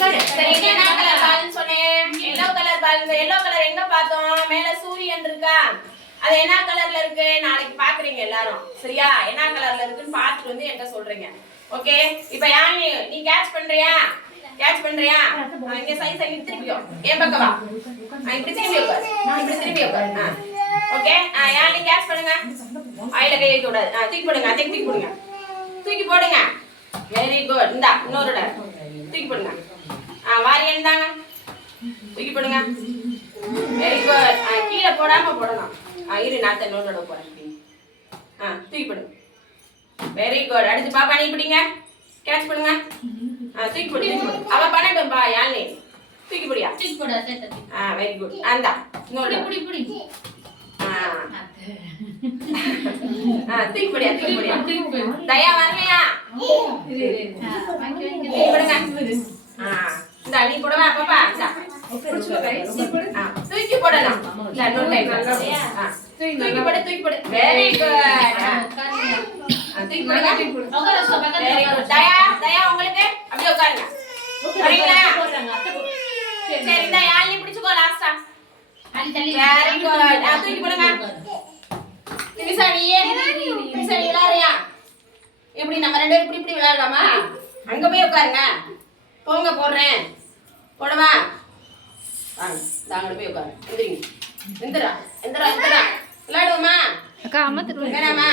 சரி என்ன கலர் பால்னு சொன்னேன்? Yellow colour ball. இந்த எல்லோ கலர் எங்க பார்த்தோம்? மேல சூரியன் இருக்கா? அது என்ன கலர்ல இருக்கு? நாளைக்கு பாக்குறீங்க எல்லாரும். சரியா? என்ன கலர்ல இருக்குன்னு பார்த்துட்டு வந்து என்கிட்ட சொல்றீங்க. ஓகே? இப்போ யானி நீ கேட்ச் பண்றியா? கேட்ச் பண்றியா? இங்க சைஸ் இங்க திருப்பியோ. ஏன் பக்கம் வா. இப்படி திரும்பி உட்கார். இப்படி திரும்பி உட்கார். ஓகே? யானி கேட்ச் பண்ணுங்க. ஆயில கை வைக்க கூடாது. தூக்கி போடுங்க. தூக்கி போடுங்க. தூக்கி போடுங்க. Very good. இந்தா இன்னொரு தூக்கி போடுங்க. வாரியன் தாங்க. தூக்கி போடுங்க. Very good. கீழே போடாம போடணும். இரு நான் தன்னோட போறேன். தூக்கி போடுங்க. Very good. அடுத்து பாப்பா நீ பிடிங்க. கேட்ச் பண்ணுங்க. தூக்கி போடு. அவ பண்ணட்டும்பா யாழ்னி. தூக்கி போடியா? தூக்கி போடு. Very good. அந்தா இன்னொரு புடி புடி. தூக்கி போடியா? தூக்கி போடியா? தயா வரலையா? போடுங்க. இந்தா நீ போடவா பாப்பா? இந்தா தூக்கி போடலாம். இல்ல இன்னொரு டைம் தூக்கி போடு. தூக்கி போடு. Very good. தூக்கி போடுங்க. Very good. தயா தயா உங்களுக்கு அப்படியே உட்காருங்க. சரிங்களா? சரி இந்த யாழ்னி பிடிச்சுக்கோ லாஸ்டா. Very good. தூக்கி போடுங்க. திமிசா நீயே திமிசா நீ விளையாடுறியா? எப்படி நம்ம ரெண்டு பேரும் இப்படி விளையாடலாமா? அங்க போய் உட்காருங்க. போங்க போடுறேன். போடவா? வாங்க தாங்க போய் உட்காரு. எந்திரிங்க. எந்திரா எந்திரா எந்திரா விளையாடுவோமா? அக்கா அம்மா வேணாமா?